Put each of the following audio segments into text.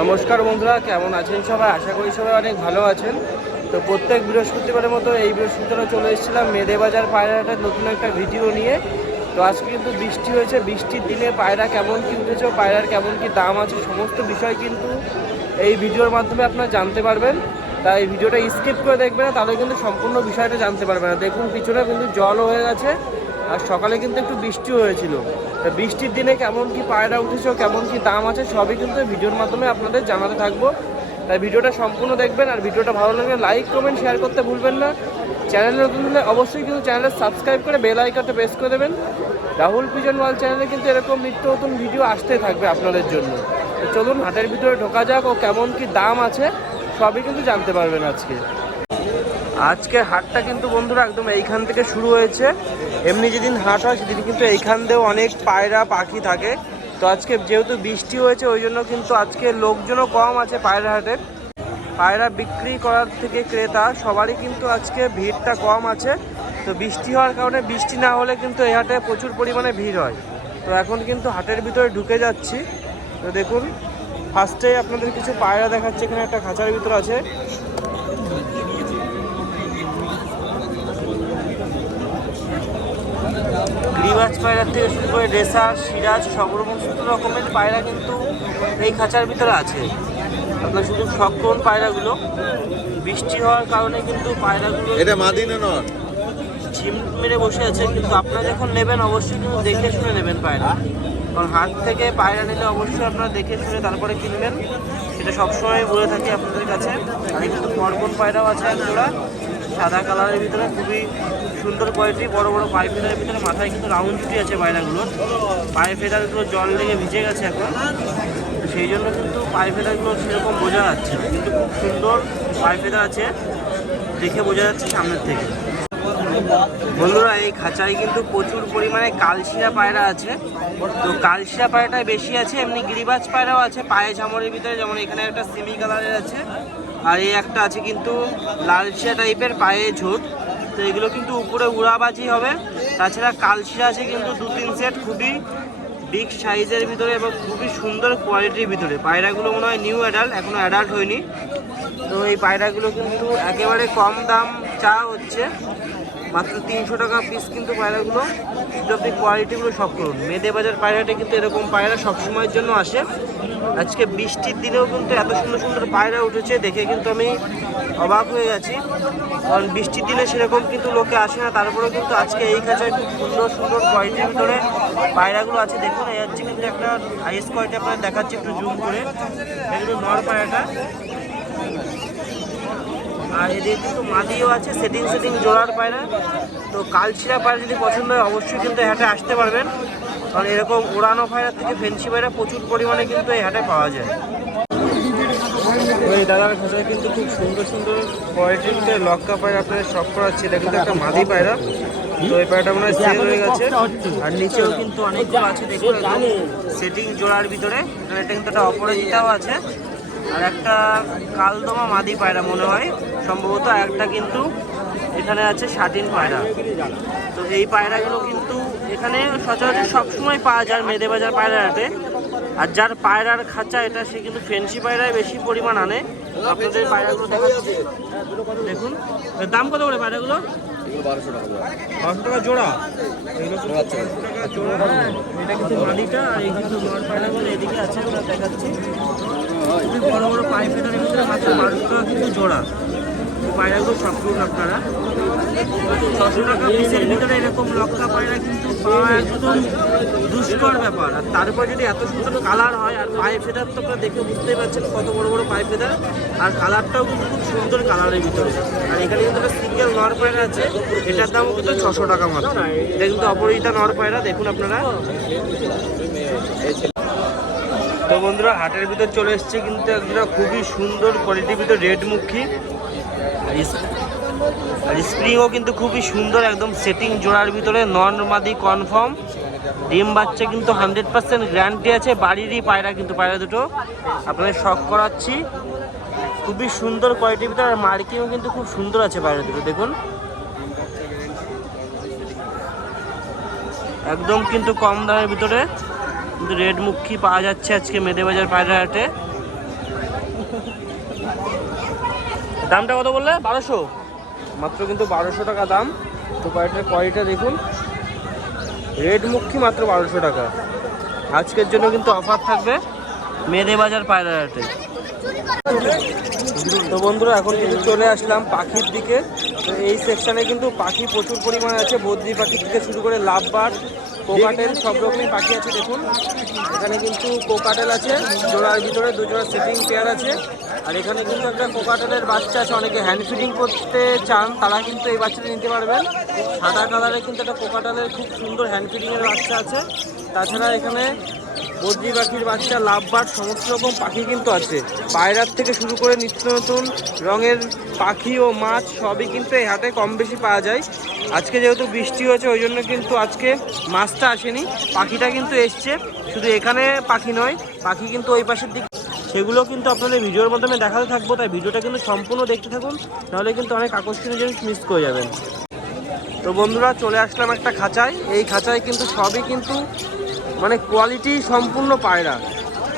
নমস্কার বন্ধুরা, কেমন আছেন সবাই? আশা করি সবাই অনেক ভালো আছেন। তো প্রত্যেক বৃহস্পতিবারের মতো এই বৃহস্পতিবারে চলে এসেছিলাম মেদে বাজার পায়রাটার নতুন একটা ভিডিও নিয়ে। তো আজকে কিন্তু বৃষ্টি হয়েছে, বৃষ্টির দিনে পায়রা কেমন কি উঠেছে, পায়রার কেমন কি দাম আছে, সমস্ত বিষয় কিন্তু এই ভিডিওর মাধ্যমে আপনারা জানতে পারবেন। তাই ভিডিওটা স্কিপ করে দেখবেন না, তাহলে কিন্তু সম্পূর্ণ বিষয়টা জানতে পারবেন না। দেখুন, পিছনে কিন্তু জলও হয়ে গেছে। আর সকালে কিন্তু একটু বৃষ্টিও হয়েছিল। বৃষ্টির দিনে কেমন কি পায়রা উঠেছে, কেমন কি দাম আছে, সবই কিন্তু ভিডিওর মাধ্যমে আপনাদের জানাতে থাকব। তাই ভিডিওটা সম্পূর্ণ দেখবেন আর ভিডিওটা ভালো লাগলে লাইক কমেন্ট শেয়ার করতে ভুলবেন না। চ্যানেলে নতুন হলে অবশ্যই কিন্তু চ্যানেলে সাবস্ক্রাইব করে বেল আইকনটা প্রেস করে দেবেন। রাহুল পিজন ওয়াল চ্যানেলে কিন্তু এরকম নিত্য নতুন ভিডিও আসতে থাকবে আপনাদের জন্য। তো চলুন, হাটের ভিতরে ঢোকা যাক ও কেমন কি দাম আছে, সবই কিন্তু জানতে পারবেন আজকে। আজকে হাটটা কিন্তু বন্ধুরা একদম এইখান থেকে শুরু হয়েছে। এমনি যেদিন হাট হয়, সেদিন কিন্তু এইখান দিয়েও অনেক পায়রা, পাখি থাকে। তো আজকে যেহেতু বৃষ্টি হয়েছে, ওই জন্য কিন্তু আজকে লোকজনও কম আছে পায়রা হাটে। পায়রা বিক্রি করার থেকে ক্রেতা, সবারই কিন্তু আজকে ভিড়টা কম আছে। তো বৃষ্টি হওয়ার কারণে বৃষ্টি না হলে কিন্তু এই হাটে প্রচুর পরিমাণে ভিড় হয়। তো এখন কিন্তু হাটের ভিতরে ঢুকে যাচ্ছি। তো দেখুন ফার্স্টে আপনাদের কিছু পায়রা দেখাচ্ছে, এখানে একটা খাঁচার ভিতর আছে। গ্রিবাজ পায়রা থেকে শুরু করে রেসার সিরাজ সব সমস্ত রকমের পায়রা কিন্তু এই খাঁচার ভিতরে আছে। আপনার শুধু সক্ষণ পায়রাগুলো। বৃষ্টি হওয়ার কারণে কিন্তু পায়রাগুলো এটা মাদিনা নর ঝিম মেরে বসে আছে কিন্তু আপনারা যখন নেবেন অবশ্যই কিন্তু দেখে শুনে নেবেন পায়রা। কারণ হাত থেকে পায়রা নিলে অবশ্যই আপনারা দেখে শুনে তারপরে কিনবেন। সেটা সবসময় বলে থাকি আপনাদের কাছে। আর কিন্তু কর্বন পায়রাও আছে একজোড়া সাদা কালারের ভিতরে খুবই সুন্দর কোয়ালিটি বড় বড় পায়ে ফেদারের ভিতরে, মাথায় কিন্তু রাউন্ড জুটি আছে পায়রাগুলো পায়ে ফেদারগুলো জল লেগে ভিজে গেছে এখন। সেই জন্য কিন্তু পায়ে ফেদারগুলো সেরকম বোঝা যাচ্ছে কিন্তু খুব সুন্দর পায়ে ফেদার আছে, দেখে বোঝা যাচ্ছে সামনের থেকে। বন্ধুরা, এই খাঁচায় কিন্তু প্রচুর পরিমাণে কালশিরা পায়রা আছে। তো কালশিরা পায়রাটাই বেশি আছে, এমনি গিরিবাজ পায়রাও আছে, পায়ে ঝামরের ভিতরে, যেমন এখানে একটা সিমি কালারের আছে। আর এই একটা আছে কিন্তু লালশিয়া টাইপের পায়ে ঝোট। তো এগুলো কিন্তু উপরে উড়াবাজি হবে। তাছাড়া কালশিরা আছে কিন্তু দু তিন সেট খুবই বিগ সাইজের ভিতরে এবং খুবই সুন্দর কোয়ালিটির ভিতরে। পায়রাগুলো মনে হয় নিউ অ্যাডাল্ট এখনও অ্যাডাল্ট হয়নি। তো এই পায়রাগুলো কিন্তু একেবারে কম দাম চা হচ্ছে। মাত্র তিনশো টাকা পিস কিন্তু পায়রাগুলো। কিন্তু আপনি কোয়ালিটিগুলো সব করুন। মেদে বাজার পায়রাটা কিন্তু এরকম পায়রা সবসময়ের জন্য আসে। আজকে বৃষ্টির দিনেও কিন্তু এত সুন্দর সুন্দর পায়রা উঠেছে, দেখে কিন্তু আমি অবাক হয়ে গেছি। কারণ বৃষ্টির দিনে সেরকম কিন্তু লোকে আসে না, তারপরেও কিন্তু আজকে এই কাছে খুব সুন্দর সুন্দর কোয়ালিটির ভিতরে পায়রাগুলো আছে। দেখুন, এই হচ্ছে কিন্তু একটা আইস কোয়ালিটি আপনার দেখাচ্ছি একটু জুম করে। এগুলো নর পায়রাটা। আর এদের কিন্তু মাদিও আছে, সেটিং সেটিং জোড়ার পায়রা। তো কালচিরা পায়রা যদি পছন্দ হয়, অবশ্যই কিন্তু হাটে আসতে পারবেন। কারণ এরকম উড়ানো পায়রার থেকে ফেন্সি পায়রা প্রচুর পরিমাণে কিন্তু এই হাটে পাওয়া যায়। ওই দাদার খাঁচায় কিন্তু খুব সুন্দর সুন্দর কোয়ালিটির লক্কা পায়রা আপনাদের শখ করাচ্ছে, এটা কিন্তু একটা মাদি পায়রা। তো এই পায়রাটা মনে হয় সেল হয়ে গেছে। আর নিচেও কিন্তু অনেকগুলো আছে, দেখুন। সেটিং জোড়ার ভিতরে। এটা কিন্তু একটা অপরাজিতাও আছে। আর একটা কালদমা মাদি পায়রা মনে হয়। সম্ভবত একটা কিন্তু এখানে আছে শাটিন পায়রা। তো এই পায়রাগুলো কিন্তু এখানে সচরাচর সবসময় পাওয়া যায় মেদে বাজার পায়রা হাটে আর যার পায়রার খাঁচা এটা সে কিন্তু ফেন্সি পায়রায় বেশি পরিমাণ আনে। আপনাদের পায়রাগুলো দেখাচ্ছি। দেখুন দাম কত করে পায়রাগুলো? বারোশো টাকা জোড়া। বারোশো টাকা জোড়া। এটা কিন্তু আর এই কিন্তু নর পায়রাগুলো এদিকে আছে আমরা দেখাচ্ছি। বড় বড় পাইপ ফেটার ভিতরে মাত্র বারোশো টাকা কিন্তু জোড়া। পায়রাগুলো সব করুন আপনারা। ছশো টাকা পিসের ভিতরে এরকম লক্কা পায়রা কিন্তু পাওয়া একদম দুষ্কর ব্যাপার। আর তারপর যদি এত সুন্দর কালার হয়, আর পায়ে ফেদার তো আপনারা দেখে বুঝতেই পারছেন কত বড় বড় পায়ে ফেদার আর কালারটাও কিন্তু খুব সুন্দর কালারের ভিতরে। আর এখানে কিন্তু একটা সিঙ্গেল নর পায়রা আছে, এটার দামও কিন্তু ছশো টাকা মাত্র। এটা কিন্তু অপরিচিতা নর পায়রা, দেখুন আপনারা। তো বন্ধুরা, হাটের ভিতর চলে এসছে কিন্তু একটা খুবই সুন্দর কোয়ালিটির ভিতর রেড মুখী। আর স্প্রিংও কিন্তু খুবই সুন্দর, একদম সেটিং জোড়ার ভিতরে নন মাদি কনফার্ম ডিম বাচ্চা কিন্তু হান্ড্রেড পার্সেন্ট গ্যারান্টি আছে, বাড়িরই পায়রা কিন্তু, পায়রা দুটো। আপনাদের শখ করাচ্ছি। খুবই সুন্দর কোয়ালিটির ভিতরে, আর মার্কিংও কিন্তু খুব সুন্দর আছে পায়রা দুটো, দেখুন। একদম কিন্তু কম দামের ভিতরে, কিন্তু রেড মুখী পাওয়া যাচ্ছে আজকে মেদে বাজার পায়রা হাটে। দামটা কত বললে? বারোশো। মাত্র কিন্তু বারোশো টাকা দাম। তো পায়রাটার কোয়ালিটিটা দেখুন। রেড মুখী মাত্র বারোশো টাকা। আজকের জন্য কিন্তু অফার থাকবে মেদে বাজার পায়রা হাটে তো বন্ধুরা, এখন কিন্তু চলে আসলাম পাখির দিকে। তো এই সেকশানে কিন্তু পাখি প্রচুর পরিমাণে আছে। বদ্রি পাখি থেকে শুরু করে লাভবার কোকাটেল সব রকমই পাখি আছে, দেখুন। এখানে কিন্তু কোকাটেল আছে, জোড়ার ভিতরে দুজোড়া সিটিং পেয়ার আছে। আর এখানে কিন্তু একটা কোকাটেলের বাচ্চা আছে, অনেকে হ্যান্ড ফিডিং করতে চান, তারা কিন্তু এই বাচ্চাটা নিতে পারবেন। সাদা কালারের কিন্তু একটা কোকাটেলের খুব সুন্দর হ্যান্ড ফিডিংয়ের বাচ্চা আছে। তাছাড়া এখানে বদ্রি পাখির বাচ্চা লাভবার সমস্ত রকম পাখি কিন্তু আছে। পায়রার থেকে শুরু করে নিত্য নতুন রঙের পাখি ও মাছ সবই কিন্তু এই হাটে কম বেশি পাওয়া যায়। আজকে যেহেতু বৃষ্টি হয়েছে, ওই জন্য কিন্তু আজকে মাছটা আসেনি। পাখিটা কিন্তু এসছে, শুধু এখানে পাখি নয়, পাখি কিন্তু ওই পাশের দিকে। সেগুলো কিন্তু আপনাদের ভিডিওর মাধ্যমে দেখাতে থাকব, তাই ভিডিওটা কিন্তু সম্পূর্ণ দেখতে থাকুন, নাহলে কিন্তু অনেক আকর্ষণীয় জিনিস মিস করে যাবেন। তো বন্ধুরা, চলে আসলাম একটা খাঁচায়। এই খাঁচায় কিন্তু সবই কিন্তু মানে কোয়ালিটি সম্পূর্ণ পায়রা।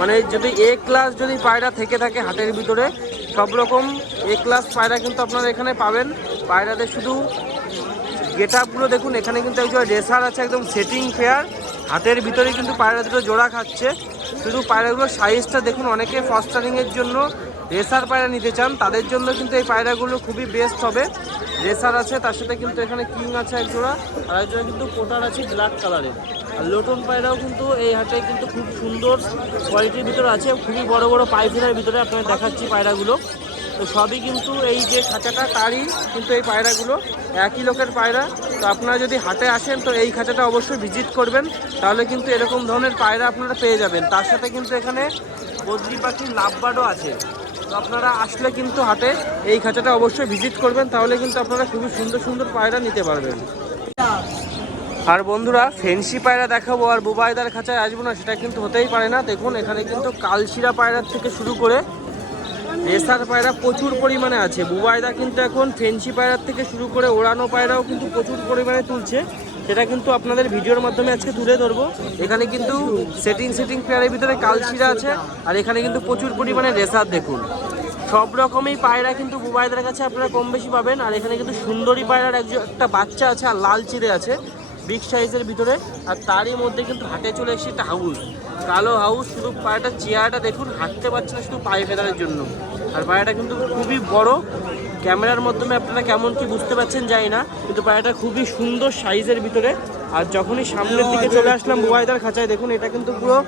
মানে যদি এ ক্লাস যদি পায়রা থেকে থাকে হাটের ভিতরে, সব রকম এ ক্লাস পায়রা কিন্তু আপনারা এখানে পাবেন। পায়রাদের শুধু গেট আপগুলো দেখুন, এখানে কিন্তু একজন রেসার আছে, একদম সেটিং ফেয়ার হাতের ভিতরে কিন্তু পায়রা দুটো জোড়া খাচ্ছে। শুধু পায়রাগুলোর সাইজটা দেখুন, অনেকে ফস্টারিংয়ের জন্য রেসার পায়রা নিতে চান, তাদের জন্য কিন্তু এই পায়রাগুলো খুবই বেস্ট হবে। রেসার আছে, তার সাথে কিন্তু এখানে কিং আছে এক জোড়া আর একজোড়া কিন্তু কোটার আছে ব্ল্যাক কালারের আর লোটন পায়রাও কিন্তু এই হাটে কিন্তু খুব সুন্দর কোয়ালিটির ভিতরে আছে, খুবই বড় বড় পাইফিনের ভিতরে আপনার দেখাচ্ছি পায়রাগুলো। তো সবই কিন্তু এই যে খাঁচাটা, তারই কিন্তু এই পায়রাগুলো, একই লোকের পায়রা। তো আপনারা যদি হাটে আসেন, তো এই খাঁচাটা অবশ্যই ভিজিট করবেন, তাহলে কিন্তু এরকম ধরনের পায়রা আপনারা পেয়ে যাবেন। তার সাথে কিন্তু এখানে বদ্রি পাখির লাভবার্ডও আছে। আপনারা আসলে কিন্তু হাটে এই খাঁচাটা অবশ্যই ভিজিট করবেন, তাহলে কিন্তু আপনারা খুবই সুন্দর সুন্দর পায়রা নিতে পারবেন। আর বন্ধুরা, ফেন্সি পায়রা দেখাবো আর বুবাইদার খাঁচায় আসব না, সেটা কিন্তু হতেই পারে না। দেখুন, এখানে কিন্তু কালশিরা পায়রার থেকে শুরু করে রেসার পায়রা প্রচুর পরিমাণে আছে। বুবাইদা কিন্তু এখন ফেন্সি পায়রার থেকে শুরু করে ওড়ানো পায়রাও কিন্তু প্রচুর পরিমাণে তুলছে। সেটা কিন্তু আপনাদের ভিডিওর মাধ্যমে আজকে তুলে ধরবো। এখানে কিন্তু সেটিং সেটিং পেয়ারের ভিতরে কালশিরা আছে, আর এখানে কিন্তু প্রচুর পরিমাণে রেসার দেখুন। সব রকমই পায়রা কিন্তু বুবাইদের কাছে আপনারা কম বেশি পাবেন, আর এখানে কিন্তু সুন্দরী পায়রার একজন, একটা বাচ্চা আছে আর লাল চিড়ে আছে। বিগ সাইজের ভিতরে আর তারই মধ্যে কিন্তু হাটে চলে এসেছে একটা হাউস কালো হাউস শুধু পায়রাটার চেয়ারটা দেখুন হাঁটতে পারছে না শুধু পায়ে ফেদারের জন্য। আর পায়রাটা কিন্তু খুবই বড়। ক্যামেরার মাধ্যমে আপনারা কেমন কি বুঝতে পারছেন জানি না কিন্তু পায়রাটা খুবই সুন্দর সাইজের ভিতরে। আর যখনই সামনের দিকে চলে আসলাম বুবাইদার খাঁচায় দেখুন এটা কিন্তু পুরো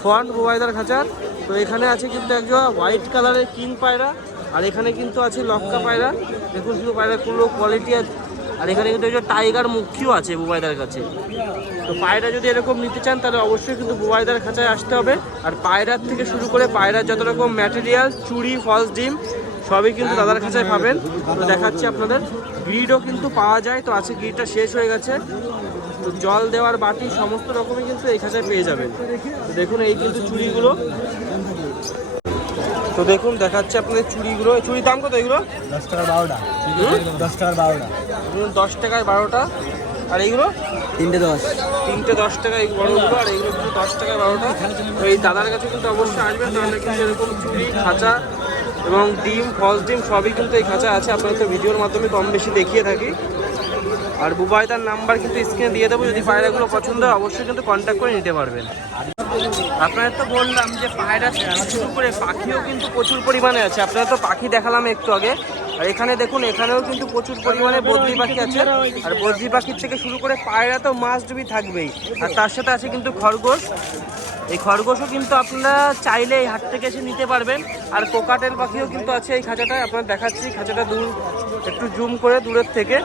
ফ্রন্ট বুবাইদার খাঁচার তো এখানে আছে কিন্তু একজন হোয়াইট কালারের কিং পায়রা আর এখানে কিন্তু আছে লক্কা পায়রা। দেখুন শুধু পায়রা পায়রাগুলো কোয়ালিটি আছে আর এখানে কিন্তু একজন টাইগার মুখিও আছে বুবাইদার কাছে। তো পায়রা যদি এরকম নিতে চান, তাহলে অবশ্যই কিন্তু বুবাইদার খাঁচায় আসতে হবে। আর পায়রার থেকে শুরু করে পায়রার যত রকম ম্যাটেরিয়াল চুড়ি ফলস ডিম, সবই কিন্তু দাদার খাঁচায় পাবেন। তো দেখাচ্ছি আপনাদের। গ্রিডও কিন্তু পাওয়া যায়। তো আছে গ্রিডটা শেষ হয়ে গেছে। তো জল দেওয়ার বাটি, সমস্ত রকমই কিন্তু এই খাঁচায় পেয়ে যাবেন। দেখুন এই কিন্তু চুড়িগুলো। তো দেখুন দেখাচ্ছে আপনাদের চুড়িগুলো। চুড়ির দাম কত এগুলো? দশ টাকার বারোটা। দশ টাকার বারোটা। দশ টাকায় বারোটা। আর এইগুলো? তিনটে দশ। তিনটে দশ টাকা এই বড়গুলো আর এইগুলো কিন্তু দশ টাকায় বারোটা। তো এই দাদার কাছে কিন্তু অবশ্যই আসবেন তাহলে কিন্তু এরকম চুড়ি খাঁচা এবং ডিম ফলস ডিম সবই কিন্তু এই খাঁচা আছে। আপনাদের তো ভিডিওর মাধ্যমে কম বেশি দেখিয়ে থাকি। আর বুবাই তার নাম্বার কিন্তু স্ক্রিনে দিয়ে দেবো। যদি পায়রাগুলো পছন্দ হয়, অবশ্যই কিন্তু কন্ট্যাক্ট করে নিতে পারবেন। আপনারা তো বললাম যে পায়রা শুরু করে পাখিও কিন্তু প্রচুর পরিমাণে আছে। আপনারা তো পাখি দেখালাম একটু আগে। আর এখানে দেখুন, এখানেও কিন্তু প্রচুর পরিমাণে বদ্রি পাখি আছে। আর বদ্রি পাখির থেকে শুরু করে পায়রা তো মাছ ডুবি থাকবেই। আর তার সাথে আছে কিন্তু খরগোশ। এই খরগোশও কিন্তু আপনারা চাইলে এই হাট থেকে এসে নিতে পারবেন। আর কোকাটেল পাখিও কিন্তু আছে এই খাঁচাটায়। আপনারা দেখাচ্ছি, খাঁচাটা দূর, একটু জুম করে দূরের থেকে।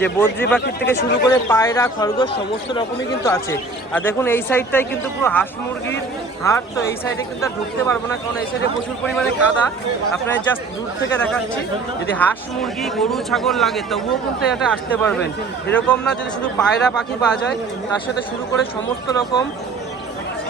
যে বদ্রি পাখির থেকে শুরু করে পায়রা, খরগোশ, সমস্ত রকমই কিন্তু আছে। আর দেখুন, এই সাইডটাই কিন্তু পুরো হাঁস মুরগির হাট। তো এই সাইডে কিন্তু আর ঢুকতে পারব না, কারণ এই সাইডে প্রচুর পরিমাণে কাদা। আপনারা জাস্ট দূর থেকে দেখাচ্ছি। যদি হাঁস মুরগি, গরু, ছাগল লাগে, তবুও কিন্তু এটা আসতে পারবেন। এরকম না যদি শুধু পায়রা পাখি পাওয়া যায়, তার সাথে শুরু করে সমস্ত রকম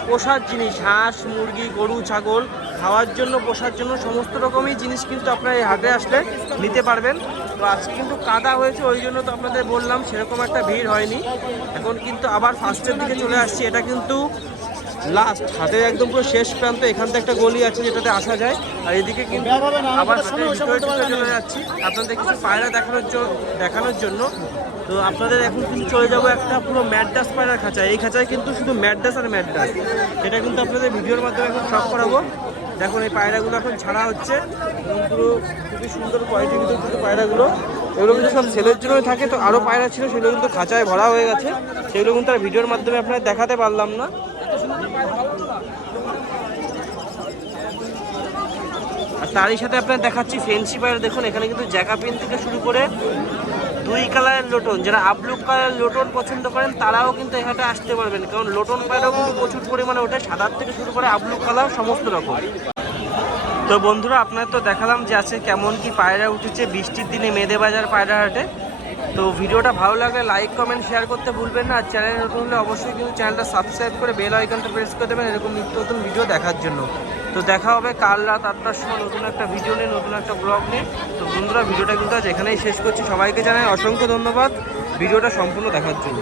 পোষার জিনিস, হাঁস, মুরগি, গরু, ছাগল, খাওয়ার জন্য, পোষার জন্য সমস্ত রকমই জিনিস কিন্তু আপনারা এই হাটে আসলে নিতে পারবেন। তো আজকে কিন্তু কাদা হয়েছে, ওই জন্য তো আপনাদের বললাম, সেরকম একটা ভিড় হয়নি। এখন কিন্তু আবার ফার্স্টের দিকে চলে আসছি, এটা কিন্তু লাস্ট হাটের একদম পুরো শেষ প্রান্তে এখান থেকে একটা গলি আছে যেটাতে আসা যায়। আর এদিকে কিন্তু আবার চলে যাচ্ছি। আপনাদের কিছু পায়রা দেখানোর জন্য দেখানোর জন্য। তো আপনাদের এখন কিন্তু চলে যাব একটা পুরো ম্যাডাস পায়রার খাঁচা এই খাঁচায় কিন্তু শুধু ম্যাডাস আর ম্যাডাস এটা কিন্তু আপনাদের ভিডিওর মাধ্যমে এখন সব করাবো। দেখুন, এই পায়রাগুলো এখন ছাড়া হচ্ছে। পুরো খুবই সুন্দর কোয়ালিটির ভিতরে কিন্তু পায়রাগুলো। এগুলো কিন্তু সব সেলের জন্য থাকে। তো আরও পায়রা ছিল, সেগুলো কিন্তু খাঁচায় ভরা হয়ে গেছে। সেগুলো কিন্তু আর ভিডিওর মাধ্যমে আপনারা দেখাতে পারলাম না। আর তারই সাথে আপনার দেখাচ্ছি ফেন্সি পায়রা, দেখুন, এখানে কিন্তু জ্যাকা জ্যাকাপিন থেকে শুরু করে দুই কালারের লোটন যারা আবলুক কালারের লোটন পছন্দ করেন, তারাও কিন্তু এখানে আসতে পারবেন। কারণ লোটন পায়রাও কিন্তু প্রচুর পরিমাণে ওঠে, সাদার থেকে শুরু করে আবলুক কালার সমস্ত রকম। তো বন্ধুরা আপনার তো দেখালাম যে আছে কেমন কি পায়রা উঠেছে, বৃষ্টির দিনে মেদে বাজার পায়রা হাটে। তো ভিডিওটা ভালো লাগলে লাইক কমেন্ট শেয়ার করতে ভুলবেন না। আর চ্যানেল নতুন হলে অবশ্যই কিন্তু চ্যানেলটা সাবস্ক্রাইব করে বেল আইকনটা প্রেস করে দেবেন এরকম নিত্য নতুন ভিডিও দেখার জন্য। তো দেখা হবে কাল রাত আটটার সময় নতুন একটা ভিডিও নিয়ে, নতুন একটা ব্লগ নিয়ে। তো বন্ধুরা ভিডিওটা কিন্তু আজ এখানেই শেষ করছি। সবাইকে জানাই অসংখ্য ধন্যবাদ। ভিডিওটা সম্পূর্ণ দেখার জন্য।